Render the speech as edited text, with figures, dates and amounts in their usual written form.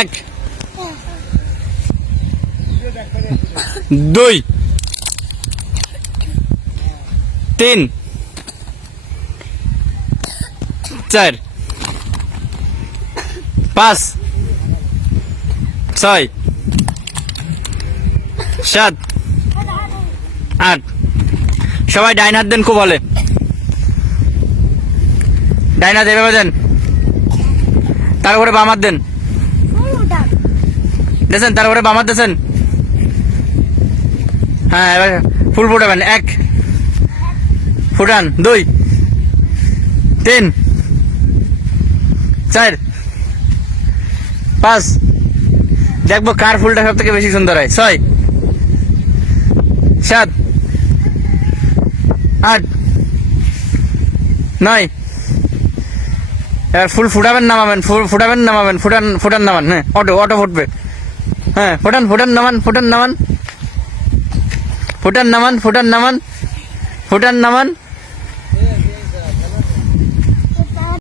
এক, দুই, তিন, চার, পাঁচ, ছয়, সাত, আট। সবাই ডাইন হাত দেন, খুব বলে ডাইন হাত এভাবে দেন, তারপরে বাম হাত দেন, দেখছেন, তারপরে বাম হাত দিয়েছেন। হ্যাঁ, এবার ফুল ফুটাবেন। এক ফুটান, দুই, তিন, চার, পাঁচ, দেখবো কার ফুলটা সব থেকে বেশি সুন্দর হয়। ছয়, সাত, আট, নয়। এবার ফুল ফুটাবেন, নামাবেন, ফুটাবেন, নামাবেন, ফুটান নামান। হ্যাঁ, অটো ফুটবে। হ্যাঁ, ফুটান নামান, ফুটান নামান, ফুটান নামান, ফুটান নামান, ফুটান নামান।